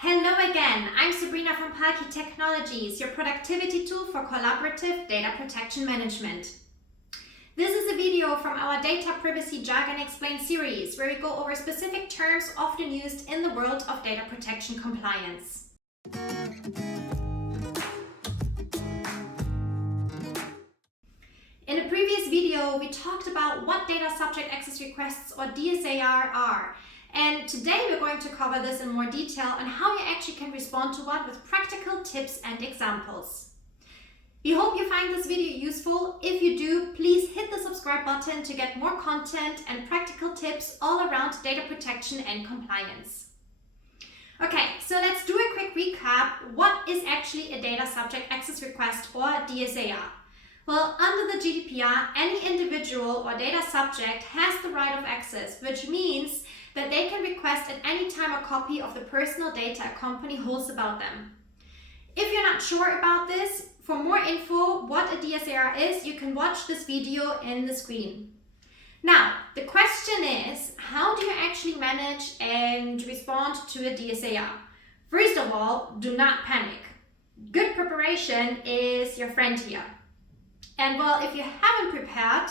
Hello again, I'm Sabrina from PERPARE Technologies, your productivity tool for collaborative data protection management. This is a video from our Data-Privacy-Jargon-Explained series where we go over specific terms often used in the world of data protection compliance. In a previous video, we talked about what data subject access requests or DSAR are. And today we're going to cover this in more detail on how you actually can respond to one with practical tips and examples. We hope you find this video useful. If you do, please hit the subscribe button to get more content and practical tips all around data protection and compliance. Okay, so let's do a quick recap. What is actually a data subject access request or DSAR? Well, under the GDPR, any individual or data subject has the right of access, which means that they can request at any time a copy of the personal data a company holds about them. If you're not sure about this, for more info what a DSAR is, you can watch this video in the screen. Now, the question is, how do you actually manage and respond to a DSAR? First of all, do not panic. Good preparation is your friend here. And well, if you haven't prepared,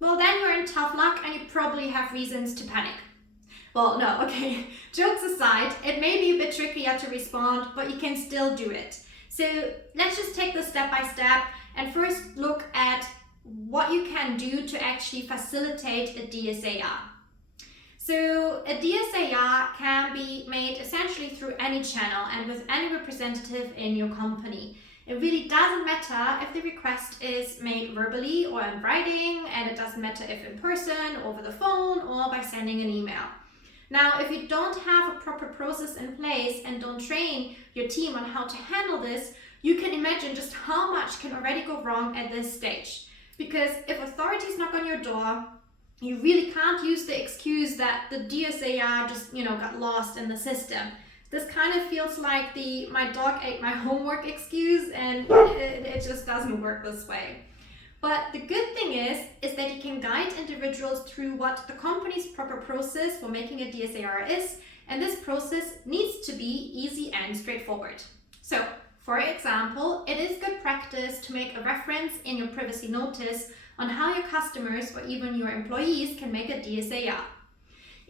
well, then you're in tough luck and you probably have reasons to panic. Well, no, okay, jokes aside, it may be a bit trickier to respond, but you can still do it. So let's just take this step by step and first look at what you can do to actually facilitate a DSAR. So a DSAR can be made essentially through any channel and with any representative in your company. It really doesn't matter if the request is made verbally or in writing, and it doesn't matter if in person, over the phone, or by sending an email. Now, if you don't have a proper process in place and don't train your team on how to handle this, you can imagine just how much can already go wrong at this stage. Because if authorities knock on your door, you really can't use the excuse that the DSAR just, got lost in the system. This kind of feels like the "my dog ate my homework" excuse, and it just doesn't work this way. But the good thing is that you can guide individuals through what the company's proper process for making a DSAR is, and this process needs to be easy and straightforward. So, for example, it is good practice to make a reference in your privacy notice on how your customers or even your employees can make a DSAR.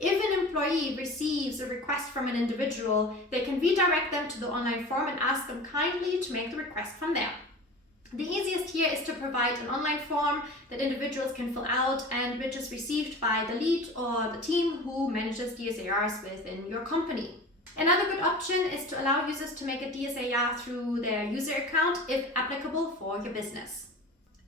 If an employee receives a request from an individual, they can redirect them to the online form and ask them kindly to make the request from there. The easiest here is to provide an online form that individuals can fill out and which is received by the lead or the team who manages DSARs within your company. Another good option is to allow users to make a DSAR through their user account if applicable for your business.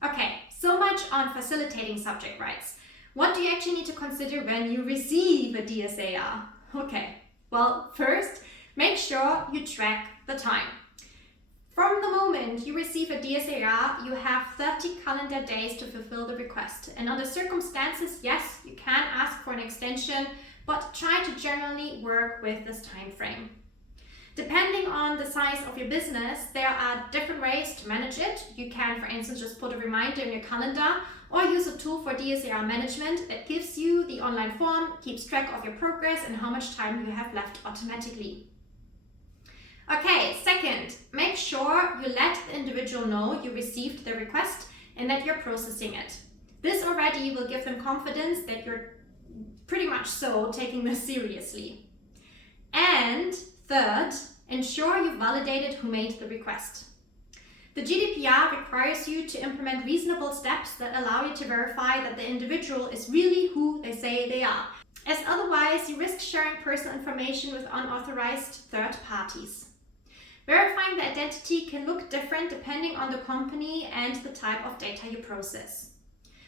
Okay, so much on facilitating subject rights. What do you actually need to consider when you receive a DSAR? Okay, well, first, make sure you track the time. From the moment you receive a DSAR, you have 30 calendar days to fulfill the request. And under circumstances, yes, you can ask for an extension, but try to generally work with this time frame. Depending on the size of your business, there are different ways to manage it. You can, for instance, just put a reminder in your calendar or use a tool for DSAR management that gives you the online form, keeps track of your progress and how much time you have left automatically. Okay, second, make sure you let the individual know you received the request and that you're processing it. This already will give them confidence that you're pretty much taking this seriously. And third, ensure you validated who made the request. The GDPR requires you to implement reasonable steps that allow you to verify that the individual is really who they say they are, as otherwise you risk sharing personal information with unauthorized third parties. Verifying the identity can look different depending on the company and the type of data you process.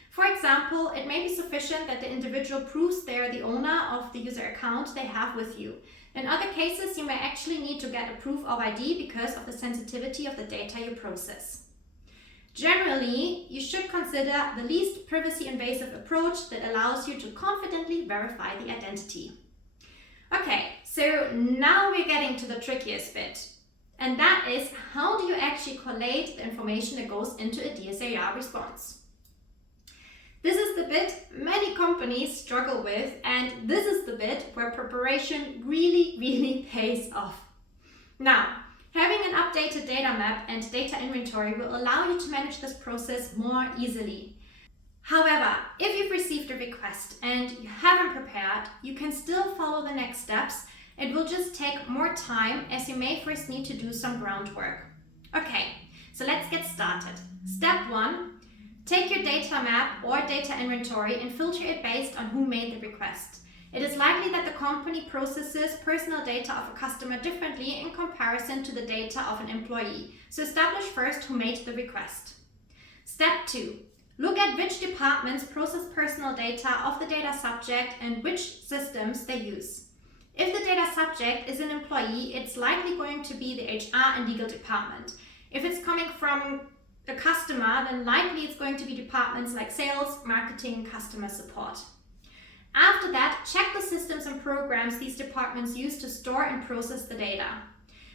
For example, it may be sufficient that the individual proves they are the owner of the user account they have with you. In other cases, you may actually need to get a proof of ID because of the sensitivity of the data you process. Generally, you should consider the least privacy-invasive approach that allows you to confidently verify the identity. Okay, so now we're getting to the trickiest bit, and that is how do you actually collate the information that goes into a DSAR response? This is the bit many companies struggle with, and this is the bit where preparation really pays off. Now, having an updated data map and data inventory will allow you to manage this process more easily. However, if you've received a request and you haven't prepared, you can still follow the next steps. It will just take more time, as you may first need to do some groundwork. Okay, so let's get started. Step 1. Take your data map or data inventory and filter it based on who made the request. It is likely that the company processes personal data of a customer differently in comparison to the data of an employee, so establish first who made the request. Step 2. Look at which departments process personal data of the data subject and which systems they use. If the data subject is an employee, it's likely going to be the HR and legal department. If it's coming from a customer, then likely it's going to be departments like sales, marketing, customer support. After that, check the systems and programs these departments use to store and process the data.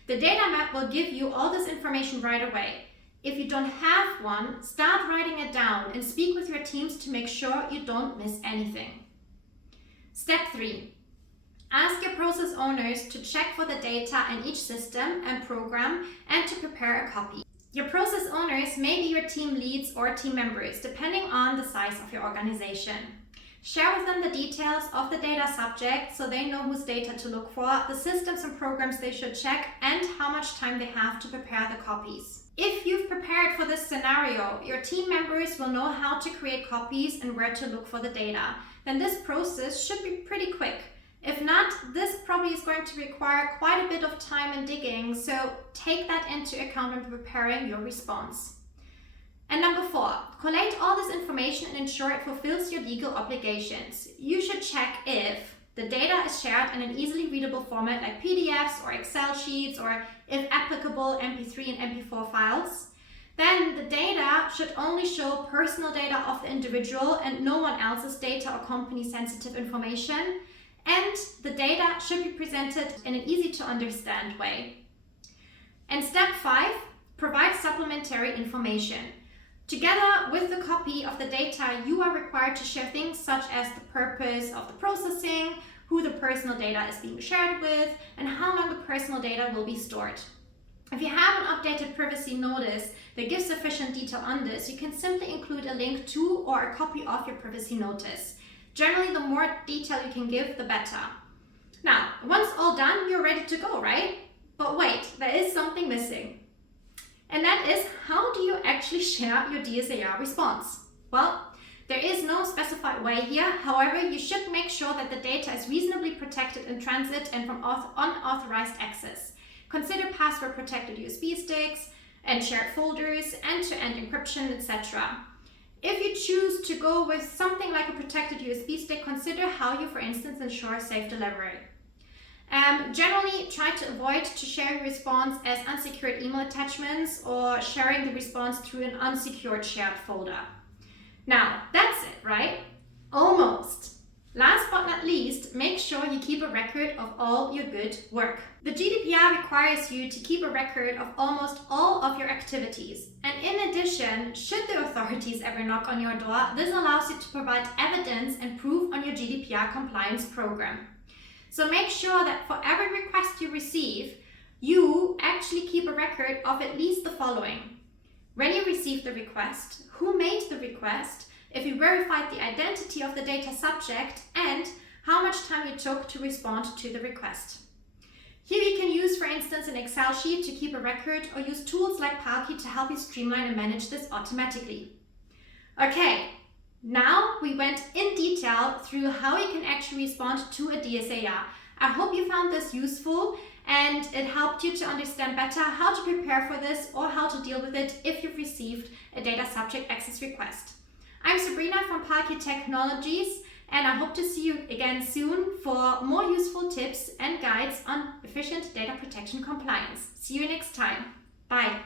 The data map will give you all this information right away. If you don't have one, start writing it down and speak with your teams to make sure you don't miss anything. Step 3. Ask your process owners to check for the data in each system and program and to prepare a copy. Your process owners may be your team leads or team members, depending on the size of your organization. Share with them the details of the data subject so they know whose data to look for, the systems and programs they should check, and how much time they have to prepare the copies. If you've prepared for this scenario, your team members will know how to create copies and where to look for the data. Then this process should be pretty quick. If not, this probably is going to require quite a bit of time and digging, so take that into account when preparing your response. And number 4, collate all this information and ensure it fulfills your legal obligations. You should check if the data is shared in an easily readable format like PDFs or Excel sheets, or if applicable MP3 and MP4 files. Then the data should only show personal data of the individual and no one else's data or company sensitive information. And the data should be presented in an easy to understand way. And step 5, provide supplementary information. Together with the copy of the data, you are required to share things such as the purpose of the processing, who the personal data is being shared with, and how long the personal data will be stored. If you have an updated privacy notice that gives sufficient detail on this, you can simply include a link to or a copy of your privacy notice. Generally, the more detail you can give, the better. Now, once all done, you're ready to go, right? But wait, there is something missing. And that is, how do you actually share your DSAR response? Well, there is no specified way here. However, you should make sure that the data is reasonably protected in transit and from unauthorized access. Consider password-protected USB sticks and shared folders, end-to-end encryption, etc. If you choose to go with something like a protected USB stick, consider how you, for instance, ensure safe delivery. Generally, try to avoid to sharing response as unsecured email attachments or sharing the response through an unsecured shared folder. Now, that's it, right? Almost. Last but not least, make sure you keep a record of all your good work. The GDPR requires you to keep a record of almost all of your activities. And in addition, should the authorities ever knock on your door, this allows you to provide evidence and proof on your GDPR compliance program. So make sure that for every request you receive, you actually keep a record of at least the following: when you received the request, who made the request, if you verified the identity of the data subject, and how much time you took to respond to the request. Here you can use, for instance, an Excel sheet to keep a record, or use tools like PERPARE to help you streamline and manage this automatically. Okay, now we went in detail through how you can actually respond to a DSAR. I hope you found this useful and it helped you to understand better how to prepare for this or how to deal with it if you've received a data subject access request. I'm Sabrina from PERPARE Technologies, and I hope to see you again soon for more useful tips and guides on efficient data protection compliance. See you next time. Bye.